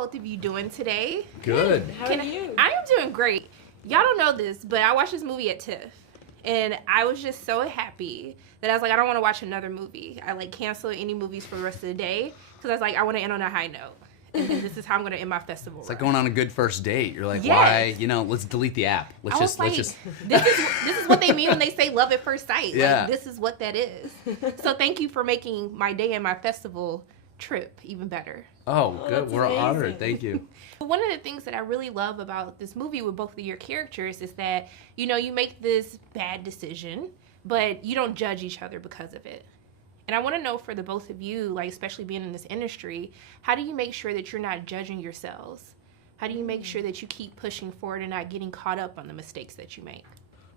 both of you doing today? Good. How are you? I am doing great. Y'all don't know this, but I watched this movie at TIFF. And I was just so happy that I was like, I don't want to watch another movie. I canceled any movies for the rest of the day because I was like, I want to end on a high note. And then this is how I'm going to end my festival. It's like going on a good first date. You're like, yes. why? Let's delete the app. Let's just. This is what they mean when they say love at first sight. Yeah. This is what that is. So thank you for making my day and my festival trip even better. Oh, good. We're amazing. honored. Thank you. One of the things that I really love about this movie with both of your characters is that, you make this bad decision, but you don't judge each other because of it. And I want to know for the both of you, especially being in this industry, how do you make sure that you're not judging yourselves? How do you make sure that you keep pushing forward and not getting caught up on the mistakes that you make?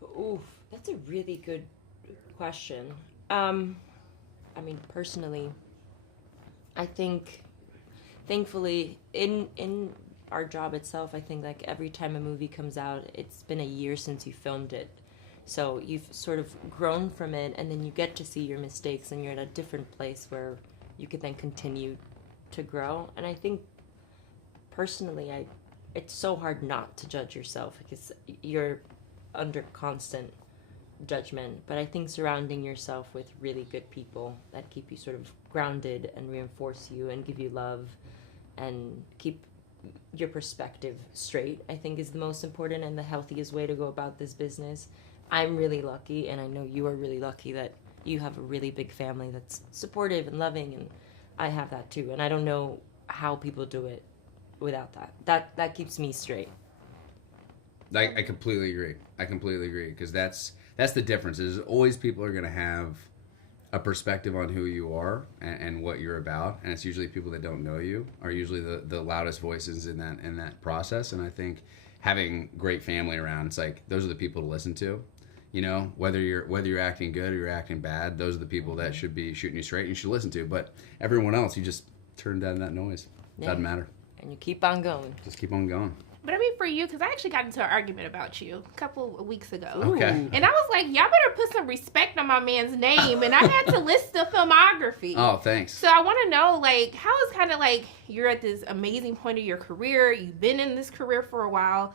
Ooh, that's a really good question. Personally, I think, thankfully, in our job itself, I think every time a movie comes out, it's been a year since you filmed it. So you've sort of grown from it, and then you get to see your mistakes, and you're in a different place where you could then continue to grow. And I think, personally, it's so hard not to judge yourself because you're under constant judgment. But I think surrounding yourself with really good people that keep you sort of grounded and reinforce you and give you love and keep your perspective straight, I think is the most important and the healthiest way to go about this business. I'm really lucky, and I know you are really lucky that you have a really big family that's supportive and loving, and I have that too. And I don't know how people do it without that. That keeps me straight. I completely agree because that's the difference. Is always people are going to have a perspective on who you are and what you're about, and it's usually people that don't know you are usually the loudest voices in that process. And I think having great family around, it's like those are the people to listen to. Whether you're acting good or you're acting bad, those are the people that should be shooting you straight and you should listen to. But everyone else, you just turn down that noise. Yeah. Doesn't matter. And you keep on going. Just keep on going. But for you, because I actually got into an argument about you a couple of weeks ago. Okay. And I was like, y'all better put some respect on my man's name. And I had to list the filmography. Oh, thanks. So I want to know, how is kind of you're at this amazing point of your career. You've been in this career for a while.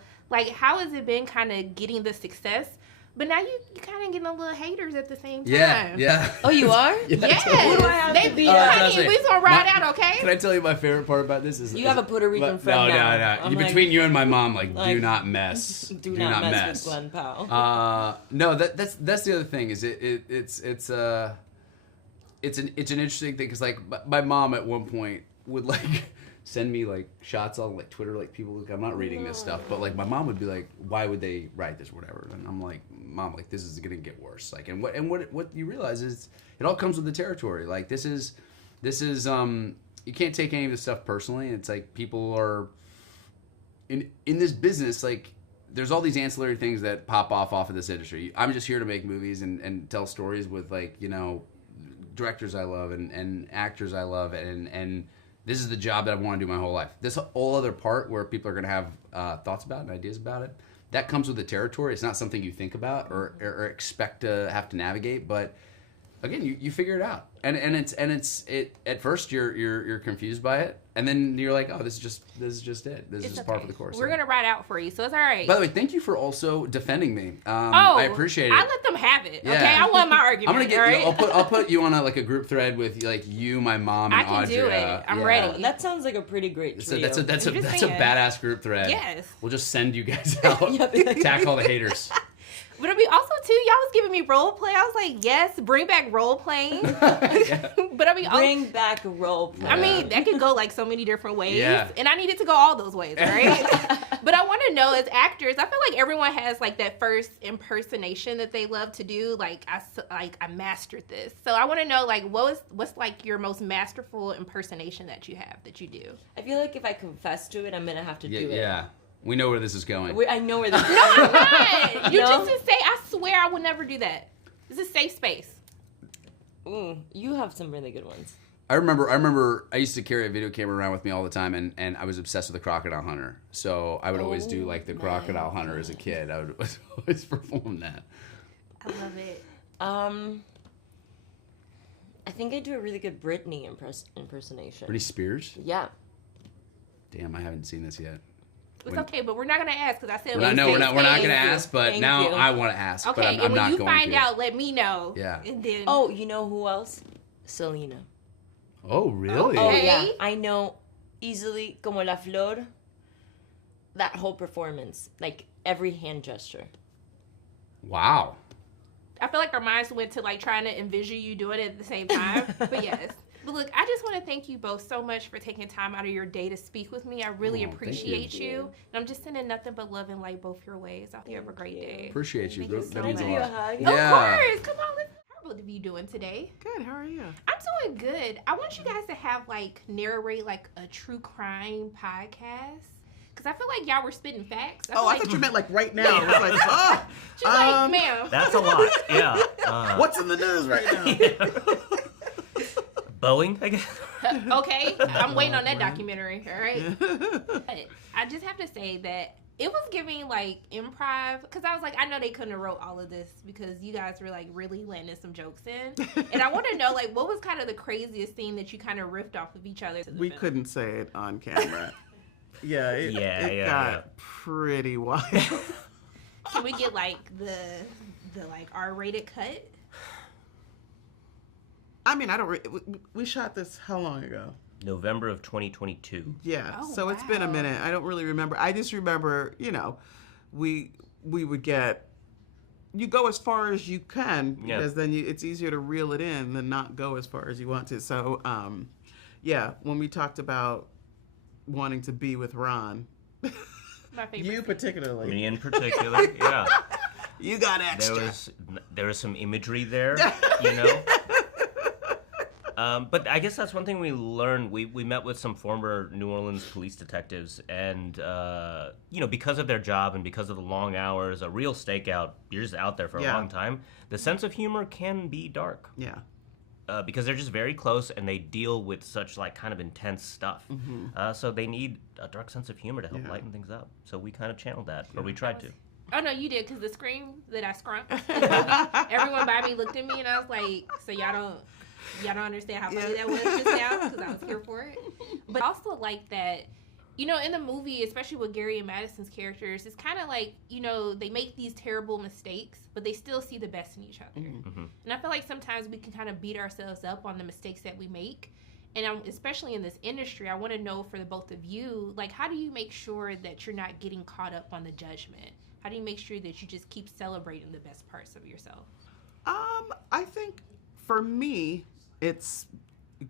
How has it been kind of getting the success? But now you kind of getting a little haters at the same time. Yeah. Oh, you are? Yes. Who do I have to be? Honey, we just gonna ride out, okay? Can I tell you my favorite part about this is You have a Puerto Rican friend now. No. Between you and my mom, do not mess. Do not mess with Glenn Powell. No, that's the other thing is it's an interesting thing because my mom at one point would send me shots on Twitter people I'm not reading this stuff, but my mom would be like, why would they write this or whatever, and I'm like, Mom, this is gonna get worse. And what you realize is it all comes with the territory. This is you can't take any of this stuff personally. It's people are in this business. There's all these ancillary things that pop off of this industry. I'm just here to make movies and tell stories with directors I love and actors I love and this is the job that I want to do my whole life. This whole other part where people are going to have thoughts about and ideas about it, that comes with the territory. It's not something you think about or expect to have to navigate. But again, you figure it out, and it's at first you're confused by it, and then you're like, oh, this is just it. This is just par for the course. We're gonna ride out for you, so it's all right. By the way, thank you for also defending me. I appreciate it. I let them have it. Yeah. Okay, I won my argument. I'm gonna get. Right? I'll put you on a group thread with you, my mom, and I can Audrey. do it. I'm ready. That sounds like a pretty great trio. That's a badass group thread. Yes. We'll just send you guys out. Attack all the haters. But also too, y'all was giving me role play. I was like, yes, bring back role playing. Yeah. But bring back role play. That could go so many different ways. Yeah. And I need it to go all those ways, right? But I want to know, as actors, I feel like everyone has that first impersonation that they love to do. I mastered this. So I want to know what's your most masterful impersonation that you have that you do. I feel like if I confess to it, I'm gonna have to do it. Yeah. We know where this is going. I know where this is going. No, I'm not. You just to say, I swear I would never do that. This is a safe space. You have some really good ones. I remember I used to carry a video camera around with me all the time, and I was obsessed with the crocodile hunter. So I would always do the crocodile hunter as a kid. I would always perform that. I love it. I think I do a really good Britney impersonation. Britney Spears? Yeah. Damn, I haven't seen this yet. It's okay, but we're not gonna ask because I said we're not gonna ask, but Thank now you. I want to ask. Okay, but and I'm when not you going find to. out, let me know. Yeah. And then. Oh, you know who else? Selena. Oh, really? Oh Okay. yeah, I know easily como la flor. That whole performance, like every hand gesture. Wow. I feel like our minds went to like trying to envision you doing it at the same time. But yes. But look, I just want to thank you both so much for taking time out of your day to speak with me. I really Oh, thank appreciate you. you. And I'm just sending nothing but love and light both your ways. I hope you have a great day. Appreciate you. Thank you That so means a much. lot. hug? Yeah. Of course. Come on, let's. How are both of you doing today? Good. How are you? I'm doing good. I want you guys to have like narrate like a true crime podcast. Cause I feel like y'all were spitting facts. Oh, I feel thought you meant like right now. I was like, oh, She's like, ma'am. That's a lot. Yeah. what's in the news right now? Boeing, I guess. Okay, I'm waiting on that documentary. All right. But I just have to say that it was giving like improv because I was like, I know they couldn't have wrote all of this because you guys were like really landing some jokes in, and I want to know like what was kind of the craziest scene that you kind of riffed off of each other. We couldn't say it on camera. Yeah, it Yeah. got pretty wild. Can we get like the like R-rated cut? I mean, I don't. We shot this how long ago? November of 2022. Yeah, Oh, so it's been a wow. minute. I don't really remember. I just remember, we would get. You go as far as you can because then it's easier to reel it in than not go as far as you want to. So, yeah, when we talked about wanting to be with Ron, My favorite. you scene. particularly, Me in particular, yeah. you got extra. There was some imagery there, but I guess that's one thing we learned. We met with some former New Orleans police detectives, and because of their job and because of the long hours, a real stakeout, you're just out there for a Yeah. long time. The sense of humor can be dark. Yeah. Because they're just very close and they deal with such like kind of intense stuff. So they need a dark sense of humor to help Yeah. lighten things up. So we kind of channeled that, or we tried to. Oh no, you did because the scream that I scrumped, everyone by me looked at me and I was like, "So y'all don't understand how funny that was just now because I was here for it." But I also like that, in the movie, especially with Gary and Madison's characters, it's kind of like they make these terrible mistakes, but they still see the best in each other. And I feel like sometimes we can kind of beat ourselves up on the mistakes that we make. And especially in this industry, I want to know for the both of you, like, how do you make sure that you're not getting caught up on the judgment? How do you make sure that you just keep celebrating the best parts of yourself? I think for me, it's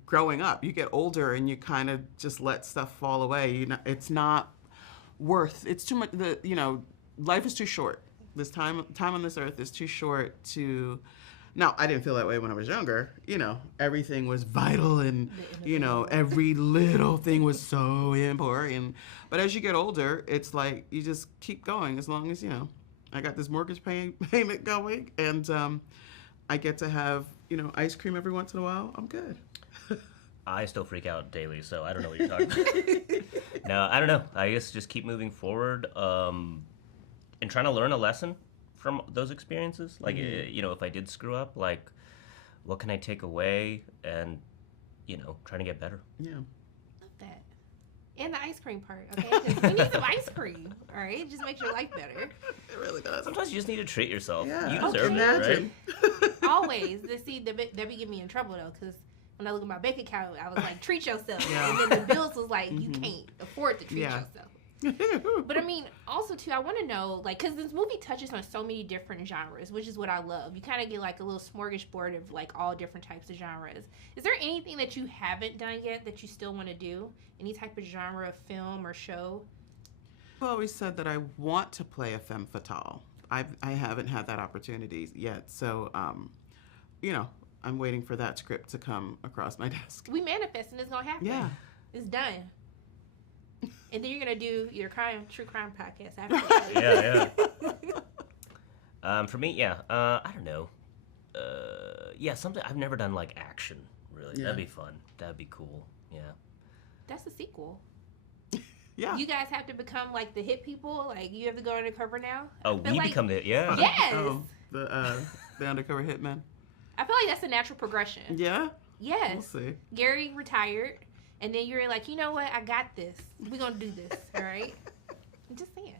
growing up. You get older and you kind of just let stuff fall away. It's not worth. It's too much. Life is too short. This time on this earth is too short to. Now, I didn't feel that way when I was younger. Everything was vital and, every little thing was so important. But as you get older, it's like you just keep going as long as, I got this mortgage payment going and I get to have, ice cream every once in a while. I'm good. I still freak out daily, so I don't know what you're talking about. No, I don't know. I guess just keep moving forward and trying to learn a lesson from those experiences. Like, if I did screw up, like, what can I take away and, trying to get better. Yeah. Love that. And the ice cream part, okay? 'Cause we need some ice cream, all right? It just makes your life better. It really does. Sometimes you just need to treat yourself. Yeah. You deserve it, Imagine. right? Always. That be getting me in trouble, though, because when I look at my bank account, I was like, treat yourself. Yeah. And then the bills was like, you can't afford to treat Yeah. yourself. But I mean, also too, I want to know, like, because this movie touches on so many different genres, which is what I love. You kind of get like a little smorgasbord of like all different types of genres. Is there anything that you haven't done yet that you still want to do? Any type of genre of film or show? I've always said that I want to play a femme fatale. I haven't had that opportunity yet. So, I'm waiting for that script to come across my desk. We manifesting it's going to happen. Yeah. It's done. And then you're going to do your true crime podcast after that. Yeah. For me, I don't know. Something I've never done, like action, really. Yeah. That'd be fun. That'd be cool. Yeah. That's a sequel. Yeah. You guys have to become like the hit people. Like you have to go undercover now. Oh, I feel we like- become the, yeah. Yes. Oh, the undercover hitman. I feel like that's a natural progression. Yeah. Yes. We'll see. Gary retired. and then you're like, you know what, I got this. We're gonna do this, all right? I'm just saying.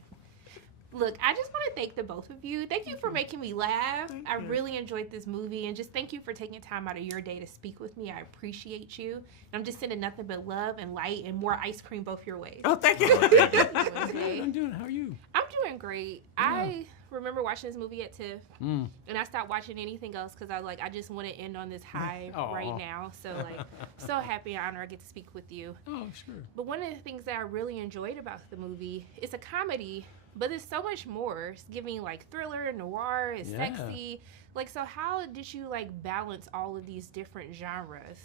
Look, I just want to thank the both of you. Thank you for making me laugh. I really enjoyed this movie, and just thank you for taking time out of your day to speak with me. I appreciate you. And I'm just sending nothing but love and light and more ice cream both your ways. Oh, thank you. Okay? I'm doing. How are you? I'm doing great. I remember watching this movie at TIFF, and I stopped watching anything else because I just want to end on this high right now. So I'm so happy and honored I get to speak with you. Oh, sure. But one of the things that I really enjoyed about the movie, it's a comedy, but it's so much more. It's giving like thriller, noir, it's sexy. Like, so how did you like balance all of these different genres?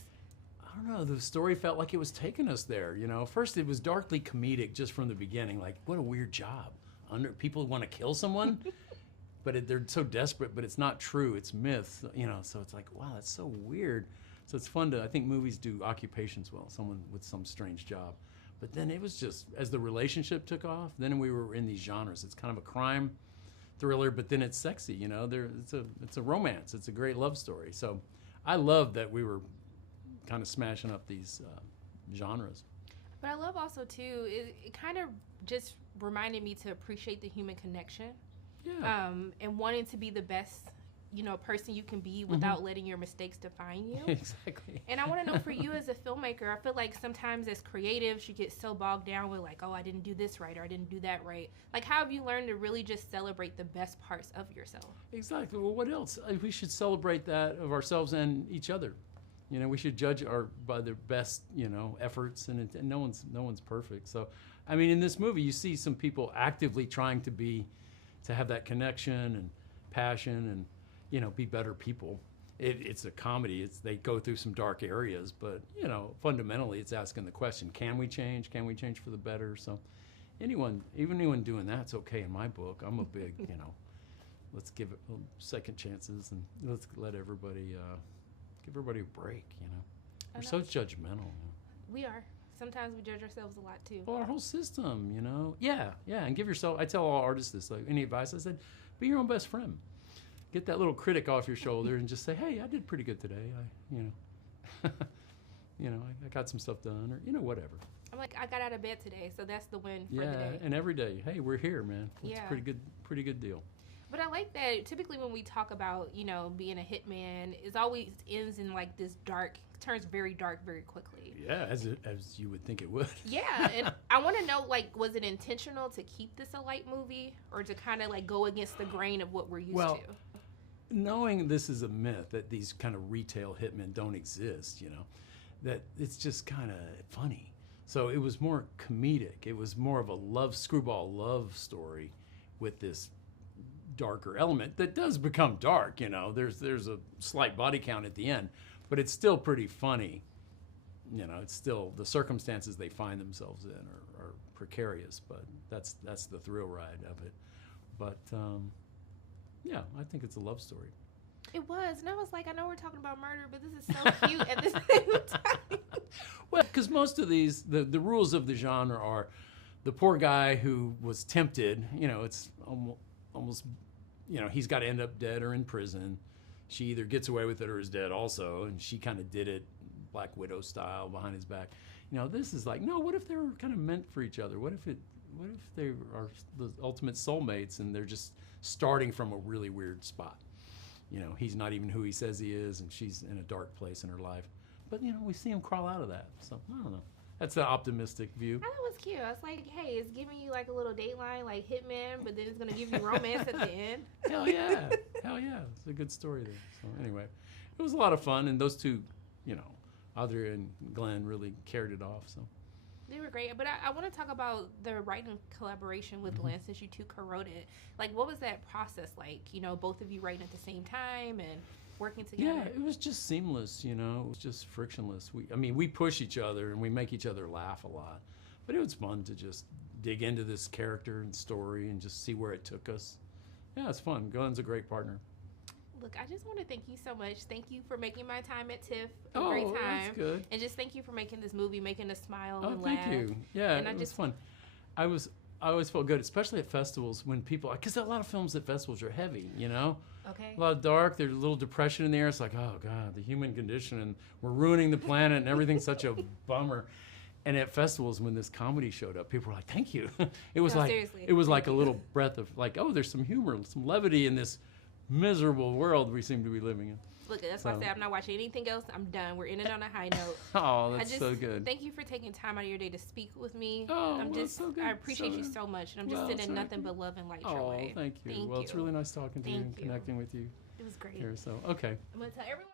I don't know. The story felt like it was taking us there. You know, first it was darkly comedic just from the beginning. Like, what a weird job. People want to kill someone, but they're so desperate. But it's not true. It's myth. You know, so it's like, wow, that's so weird. So it's fun to. I think movies do occupations well. Someone with some strange job. But then it was just, as the relationship took off, then we were in these genres. It's kind of a crime thriller, but then it's sexy, you know. It's a romance. It's a great love story. So I love that we were kind of smashing up these genres. But I love also, too, it kind of just reminded me to appreciate the human connection. Yeah. And wanting to be the best, person you can be without letting your mistakes define you. Exactly. And I want to know, for you as a filmmaker, I feel like sometimes as creatives, you get so bogged down with like, oh, I didn't do this right, or I didn't do that right. Like, how have you learned to really just celebrate the best parts of yourself? Exactly. Well, what else? We should celebrate that of ourselves and each other. You know, we should judge by their best, efforts, and no one's perfect. So, I mean, in this movie, you see some people actively trying to have that connection and passion and, be better people. It's a comedy. They go through some dark areas, but, fundamentally, it's asking the question: Can we change? Can we change for the better? So, even anyone doing that's okay in my book. I'm a big, let's give it second chances and let's let everybody. Give everybody a break, We're so judgmental. We are. Sometimes we judge ourselves a lot, too. Well, our whole system, Yeah, and give yourself, I tell all artists this, like, any advice, I said, be your own best friend. Get that little critic off your shoulder and just say, hey, I did pretty good today. I got some stuff done, or, whatever. I'm like, I got out of bed today, so that's the win for the Yeah, day. and every day, hey, we're here, man. It's a pretty good deal. But I like that typically when we talk about, being a hitman, it always ends in like this turns very dark very quickly. Yeah, as you would think it would. Yeah, and I want to know, like, was it intentional to keep this a light movie or to kind of like go against the grain of what we're used to? Knowing this is a myth, that these kind of retail hitmen don't exist, that it's just kind of funny. So it was more comedic. It was more of a screwball love story with this darker element that does become dark. There's a slight body count at the end, but it's still pretty funny. It's still the circumstances they find themselves in are precarious, but that's the thrill ride of it. But yeah, I think it's a love story. It was, and I was like, I know we're talking about murder, but this is so cute at the same time. Well, because most of these, the rules of the genre are the poor guy who was tempted, it's almost, he's got to end up dead or in prison. She either gets away with it or is dead also, and she kind of did it Black Widow style behind his back. This is like, no, what if they were kind of meant for each other? What if they are the ultimate soulmates and they're just starting from a really weird spot? He's not even who he says he is, and she's in a dark place in her life. But, we see him crawl out of that. So, I don't know. That's an optimistic view. I thought it was cute. I was like, hey, it's giving you like a little Dateline, like Hitman, but then it's going to give you romance at the end. Hell yeah. It's a good story there. So anyway, it was a lot of fun, and those two, Audrey and Glenn really carried it off. So they were great. But I want to talk about the writing collaboration with Glenn, since you two co-wrote it. Like, what was that process like? Both of you writing at the same time and working together? Yeah, it was just seamless, It was just frictionless. We push each other and we make each other laugh a lot. But it was fun to just dig into this character and story and just see where it took us. Yeah, it's fun. Glenn's a great partner. Look, I just want to thank you so much. Thank you for making my time at TIFF a great time. That's good. And just thank you for making this movie, making us smile and thank laugh. you. Yeah, and it was fun. I I always felt good, especially at festivals when people, because a lot of films at festivals are heavy, you know? Okay. A lot of dark, there's a little depression in the air. It's like, oh God, the human condition, and we're ruining the planet, and everything's such a bummer. And at festivals, when this comedy showed up, people were like, thank you. It was No, like, seriously, it was thank like a you. little breath of like, oh, there's some humor, some levity in this miserable world we seem to be living in. Look, that's why I So- said I'm not watching anything else. I'm done. We're in it on a high note. Oh, I that's just so good. thank you for taking time out of your day to speak with me. Oh, I'm well, just so good. I appreciate you So- so much, and I'm just well, sending thank nothing you. but love and light your Oh, way. thank you. Thank Well, it's you. really nice talking to you Thank and you. connecting with you It was great. here. So, okay. I'm gonna tell everyone.